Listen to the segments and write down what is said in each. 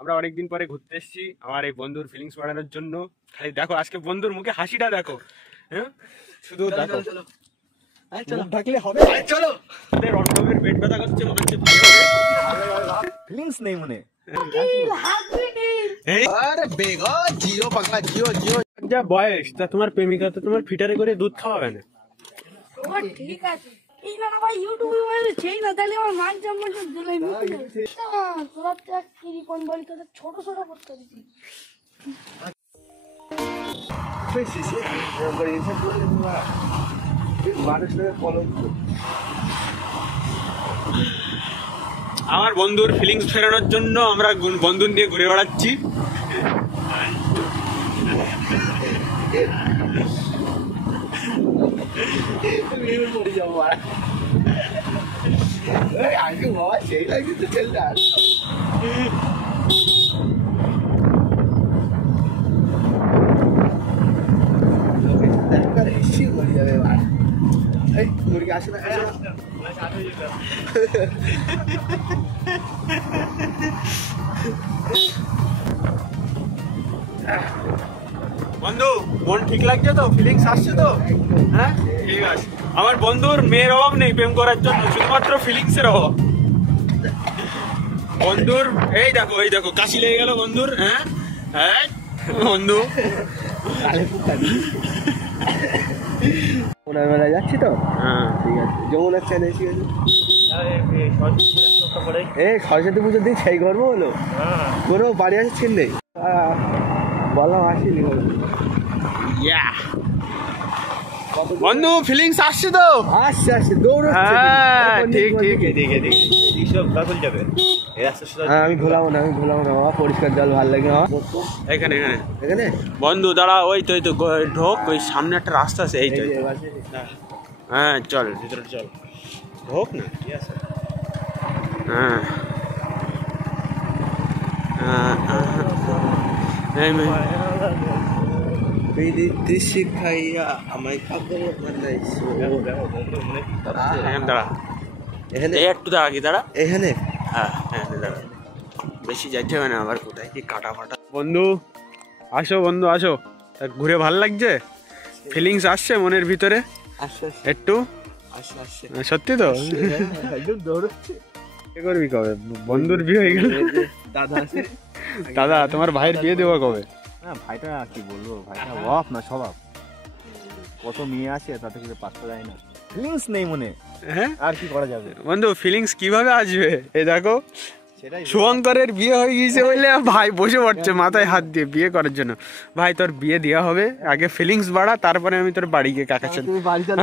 আমরা অনেকদিন পরে ঘুরতে এসেছি আমার এই বন্ধুর ফিলিংস বাড়ানোর জন্য। খালি দেখো আজকে বন্ধুর মুখে হাসিটা দেখো, হ্যাঁ শুধু দেখো। থাকলে হবে, চলো। রন্ডবের পেট ব্যথা করছে, মনে হচ্ছে ভালো হবে। ফিলিংস নেই মনে। আরে বেগো জিও পাগলা, জিও জিও। যা বয়স তা তোমার প্রেমিকা তো তোমার ফিটারে করে দুধ খাওয়াবে না। ঠিক আছে, এই না ভাই ইউটিউবে মানে সেই না তাহলে আমার মান সম্মান দিলাই মিটে তোরা তো কি কোন বলি তো ছোট ছোট করতে দিছি। আমার বন্ধুর ফিলিংস ফেরানোর জন্য আমরা বন্ধু নিয়ে ঘুরে বেড়াচ্ছি। বন্ধু মন ঠিক লাগছে তো? ফিলিংস আসছে তো? হ্যাঁ ঠিক আছে। আমার বন্ধুর মেয়ের অভাব নেই প্রেম করার জন্য, শুধুমাত্র ফিলিংস এর অভাব। বন্ধুর এই দেখো কাশি লেগে গেল বন্ধুর। হ্যাঁ হ্যাঁ বন্ধু ওনার বেলায় যাচ্ছি তো। হ্যাঁ ঠিক আছে, যমুনার চ্যানেল এসে গেছে। এই সরস্বতী পুজোর দিন সেই গর্ব হলো, কোনো বাড়ি আসছেন নেই, বললাম আসিনি। বন্ধু ফিলিংস আসছে তো? আসছে আসছে, দৌড়চ্ছে। ঠিক ঠিক ঠিক ঠিক। আমি ঘোলাবো না, বাবা, পরিষ্কার জল ভালো লাগে। এখানে এখানে এখানে বন্ধু দাঁড়া, ওই তো ঢোক, ওই সামনে একটা রাস্তা আছে, এই তো। হ্যাঁ চল ভিতরে চল, ঢোক না। হ্যাঁ শিখাইয়া আমায় খাবার বানাইছো। দাঁড়া এখানে একটু দাঁড়া, কি দাঁড়া এখানে। হ্যাঁ হ্যাঁ দাঁড়া, বেশি যাইতে হবে না, আবার কোথায় কি কাটা ফাটা। বন্ধু আসো, বন্ধু আসো, ঘুরে ভাল লাগছে? ফিলিংস আসছে মনের ভিতরে একটু? সত্যি তো? একদম দৌড়চ্ছে। কি করবি কবে? বন্ধুর বিয়ে হয়ে গেল। দাদা তোমার ভাইয়ের বিয়ে দেবো কবে? না ভাইটা কি বলবো, ভাইটা অফ না স্বভাব, কত মেয়ে আছে তাতে কিছু পাত্তা দেয় না, ফিলিংস নেই মনে। হ্যাঁ আর কি করা যাবে বন্ধু, ফিলিংস কিভাবে আসবে? এই দেখো সেটাই। শুভঙ্করের বিয়ে হয়ে গিয়েছে বলে ভাই বসে পড়ছে মাথায় হাত দিয়ে বিয়ে করার জন্য। ভাই তোর বিয়ে দেওয়া হবে, আগে ফিলিংস বাড়া, তারপরে আমি তোর বাড়ি গিয়ে কাকার সাথে।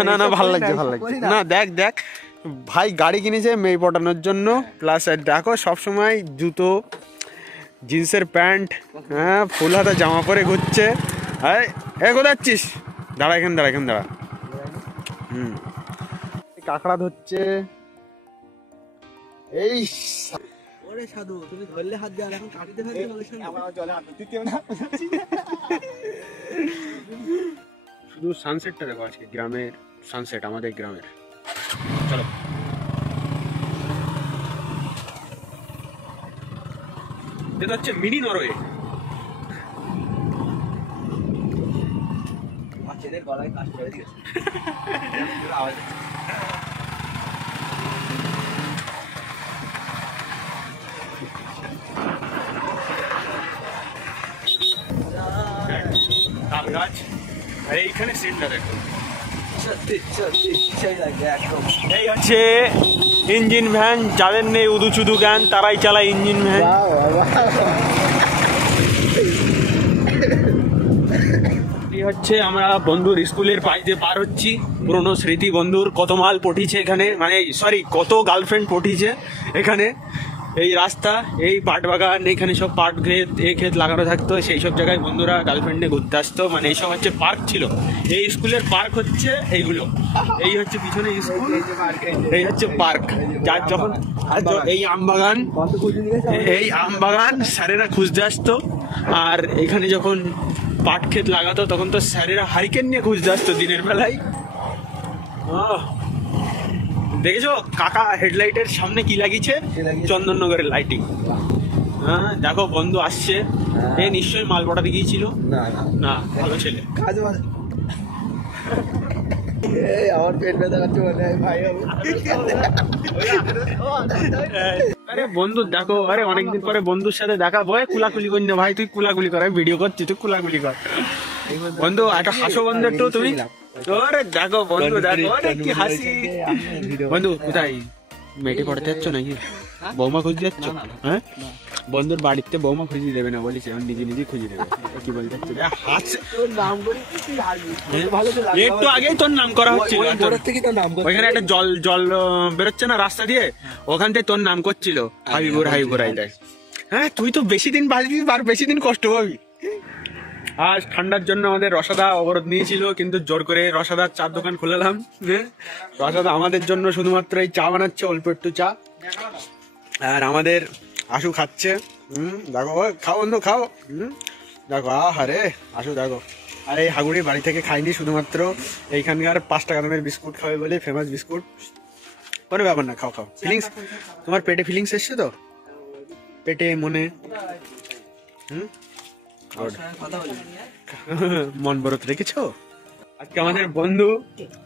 না না ভালো লাগছে, ভালো লাগছে না। দেখ দেখ ভাই গাড়ি কিনেছে মেয়ে পটানোর জন্য, প্লাস দেখো সবসময় জুতো, জিন্সের প্যান্ট, হ্যাঁ ফুল হাতা জামা পরে ঘুরছে। এ কোথায় যাচ্ছিস? দাঁড়া এখানে, দাঁড়া। কাঁকড়া ধরছে। এই ওরে সাধু, তুমি ধরলে হাত দিয়ে, এখন কাটতে পারবে শুধু সানসেটটা দেখো আজকে, গ্রামের সানসেট, আমাদের গ্রামের। চলো এটা হচ্ছে মিনি নরওয়ে। গলায় কাজ করে দিয়েছে আওয়াজ। তাল গাছ, আর এইখানে সিনটা দেখো, সত্যি সেই লাগে একদম। এই হচ্ছে ইঞ্জিন ভ্যান। যাদের নেই উদু চুদু জ্ঞান তারাই চালায় ইঞ্জিন ভ্যান। হচ্ছে আমরা বন্ধুর স্কুলের পাশ দিয়ে পার হচ্ছি, পুরনো স্মৃতি। বন্ধুর কত মাল পটিছে এখানে, মানে সরি কত গার্লফ্রেন্ড পটিছে এখানে। এই রাস্তা, এই পাট বাগান, এখানে সব পাট ক্ষেত, এই ক্ষেত লাগানো থাকতো, সেই সব জায়গায় বন্ধুরা গার্লফ্রেন্ড নিয়ে ঘুরতে আসতো। মানে এইসব হচ্ছে পার্ক ছিল, এই স্কুলের পার্ক হচ্ছে এইগুলো। এই হচ্ছে পিছনে স্কুল, এই হচ্ছে পার্ক। যার যখন এই আম বাগান স্যারেরা খুঁজতে আসতো, আর এখানে যখন পাট ক্ষেত লাগাতো তখন তো স্যারেরা হারিকেন নিয়ে খুঁজতে আসতো দিনের বেলায়। দেখেছো কাকা হেডলাইটের সামনে কি লাগিয়েছে? চন্দননগরের লাইটিং। হ্যাঁ দেখো বন্ধু আসছে, এ নিশ্চয়ই মাল পটাতে গিয়েছিল। না না না, ভালো ছেলে। কাজ মানে আমার পেট ব্যথা করছে বলে ভাই আরে বন্ধু দেখো, আরে অনেকদিন পরে বন্ধুর সাথে দেখা, ভয় কুলাকুলি করি না ভাই, তুই কুলাকুলি কর, ভিডিও করছিস তুই কুলাকুলি কর। বন্ধু একটা হাসো বন্ধু একটু তুমি। আরে দেখো বন্ধু দেখো, আরে কি হাসি। বন্ধু কোথায় মেটে পড়তে যাচ্ছ নাকি? বৌমা খুঁজতে যাচ্ছ? হ্যাঁ, বন্ধুর বাড়িতে বৌমা খুঁজে দেবে না বলিস, এখন নিজে নিজে খুঁজে দেবে। কি বলতে চাচ্ছ? হাসছে। একটু আগেই তোর নাম করা হচ্ছিল, ওইখানে একটা জল জল বেরোচ্ছে না রাস্তা দিয়ে, ওখান থেকে তোর নাম করছিল হাবিবুর হাবিবুর আইটাই। হ্যাঁ, তুই তো বেশি দিন বাঁচবি আর বেশি দিন কষ্ট পাবি। আজ ঠান্ডার জন্য আমাদের রসাদা অবরোধ নিয়েছিল, কিন্তু জোর করে রসাদার চার দোকান খুলেলাম। রসাদা আমাদের জন্য শুধুমাত্র এই চা বানাচ্ছে, অল্প একটু চা, আর আমাদের আশু খাচ্ছে। দেখো খাও বন্ধু খাও। দেখো আহারে আশু দেখো। আর এই হাগুড়ি বাড়ি থেকে খাইনি, শুধুমাত্র এইখানকার 5 টাকা দামের বিস্কুট খাবে বলে, ফেমাস বিস্কুট। কোনো ব্যাপার না, খাও খাও। ফিলিংস তোমার পেটে ফিলিংস এসছে তো, পেটে মনে মন বরত রেখেছো। আজকে আমাদের বন্ধু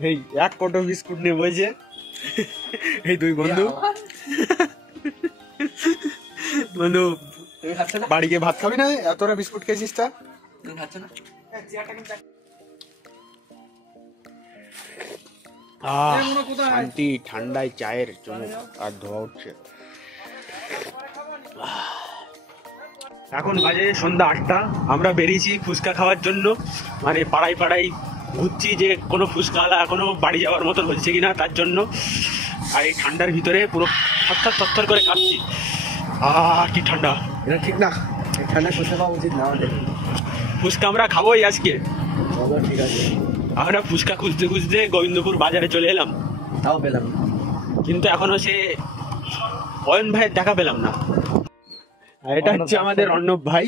এই 1 কোটো বিস্কুট নিয়ে বসে, এই 2 বন্ধু। বন্ধু বাড়ি গিয়ে ভাত খাবি না? এতটা বিস্কুট খেয়েছিস তা? শান্তি, ঠান্ডায় চায়ের চমক আর ধোয়া উঠছে। এখন বাজে সন্ধ্যা 8টা, আমরা বেরিয়েছি ফুচকা খাওয়ার জন্য, মানে পাড়ায় পাড়ায় ঘুরছি যে কোনো ফুচকাওয়ালা এখনো বাড়ি যাওয়ার মতন হচ্ছে কিনা তার জন্য। আর এই ঠান্ডার ভিতরে পুরো থরথর করে কাঁপছি। কি ঠান্ডা, এটা ঠিক না, ঠান্ডা ফুচকা খাওয়া উচিত না আমাদের। ফুচকা আমরা খাবোই আজকে। ঠিক আছে, আমরা ফুচকা খুঁজতে খুঁজতে গোবিন্দপুর বাজারে চলে এলাম, তাও পেলাম না। কিন্তু এখনো সে অয়ন ভাইয়ের দেখা পেলাম না। আর এটা হচ্ছে আমাদের অর্ণব ভাই।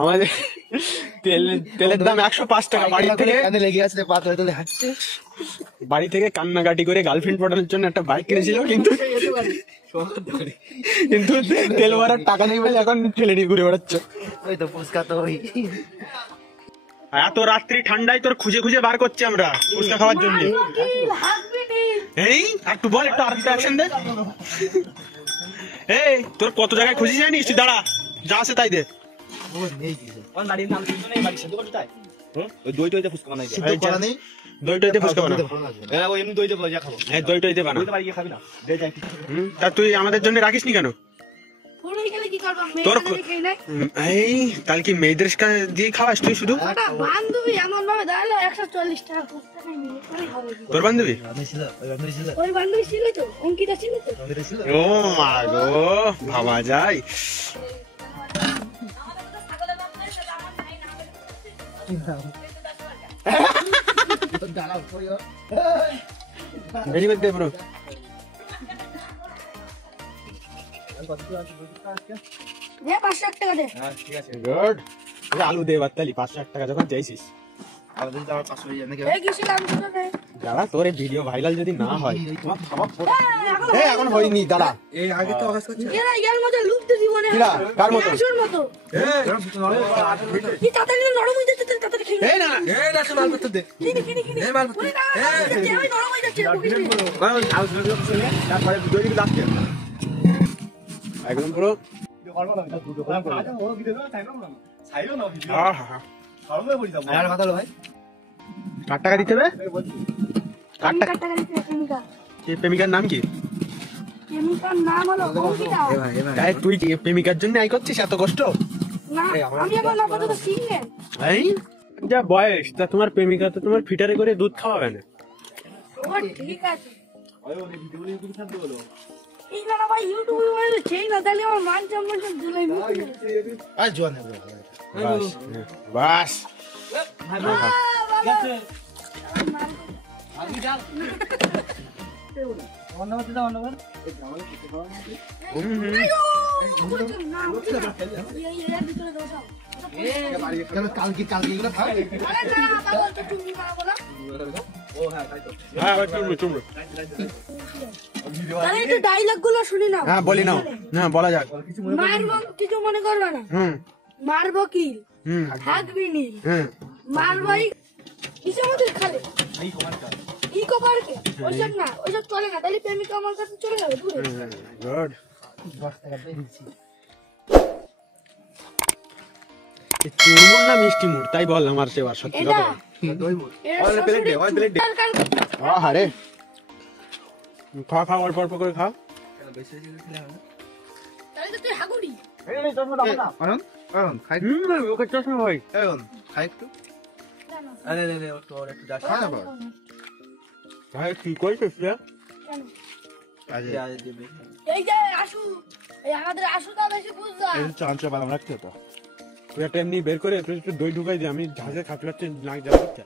আমাদের তেলের দাম 105 টাকা। বাড়ি থেকে কান্নাকাটি করে গার্লফ্রেন্ড পটানোর জন্য একটা বাইক কিনেছিল, কিন্তু তেল ভরার টাকা নেই বলে এখন ঠেলে নিয়ে ঘুরে বেড়াচ্ছে। ওই তো ফুচকা তো ওই এত রাত্রি ঠান্ডায় তোর খুঁজে খুঁজে বার করছি আমরা ফুচকা খাওয়ার জন্য। এই একটু বল, একটু আরেকটা অ্যাকশন দে। এই তোর কত জায়গায় খুঁজে যায়নি, তুই দাঁড়া, যা আছে তাই দে। দই টইতে ফুচকা বানাই, দই টইতে বানা। তা তুই আমাদের জন্য রাখিস নি কেন? তোর এই তাহলে কি মেয়েদের দিয়ে খাওয়াস তুই শুধু? বান্ধবী এমন ভাবে দাঁড়ালো 140 টাকা ফুচকা খাইনি, তোর বান্ধবী? ওই বান্ধবী ছিল তো, অঙ্কিতা ছিল তো। ও মা গো, ভাবা যায়। ভেরি গুড দে ব্রো। দে 500 টাকা দে। ঠিক আছে, গুড। আলু দে বাত্তালি, 500 টাকা যখন চাইছিস। এই কিসে কাম করতে রে? দাঁড়া, তোর এই ভিডিও ভাইরাল যদি না হয়, এখন হয়নি, দাঁড়া। এই আগে তো আওয়াজ করছে এর মধ্যে লুপ তো জীবনে কিরা, কার মতো? আসুর মতো। কি তাড়াতাড়ি নরম হয়ে যাচ্ছে, তাড়াতাড়ি খেয়ে নে। এই না এই না মাল করতে দে, কিনি এই মাল করতে আমি নরম হয়ে যাচ্ছে তারপরে দই লাগছে একদম পুরো। আর কথা হলো ভাই, কার টাকা দিতে হবে? কার টাকা? টাকা দিতে প্রেমিকা। এই প্রেমিকার নাম কি? প্রেমিকার নাম হলো অঙ্কিতা। তাই তুই কি প্রেমিকার জন্য আই করছিস এত কষ্ট? না, আমি এখন আপাতত সিঙ্গেল। এই যা বয়স, তা তোমার প্রেমিকা তো তোমার ফিটারে করে দুধ খাওয়াবে না? ও ঠিক আছে। এই না ভাই ইউটিউবে মানে চেই না, তাহলে আমার মান সম্মান সব ধুলাই মুছে দেবে। আর জোয়ান বাস বাস। কালকে এগুলো খাও। হ্যাঁ এবার চুমড়ো তাহলে একটু ডায়লগ গুলো শুনি না। হ্যাঁ বলি নাও, হ্যাঁ বলা যাক। মারবো, কিছু মনে করবে না। মারবো কিল, থাকবি নীল, মারবাই কিসের মধ্যে খালে ইকো পার্কে। ওইসব না, ওইসব চলে না। তাহলে প্রেমিকা আমার কাছে চলে যাবে দূরে। গুড। চুরমুর না মিষ্টি মুড় তাই বল আমার সেবা সত্যি এটা কথা। আরে খা খা অল্প অল্প করে খা। তাহলে তো তুই হাগুড়ি। খাই ওকে চশমা ভাই খাই একটু ভাই কি করছিস রে? কেন? আজে এই যে আসু, এই আমাদের আসুটা বেশি বুঝলা। চাঞ্চা বাদাম রাখতে তো তুই একটা এমনি বের করে একটু দই ঢুকাই দে, আমি ঝাঁঝে খাপলাচ্ছে নাক জ্বালা করছে।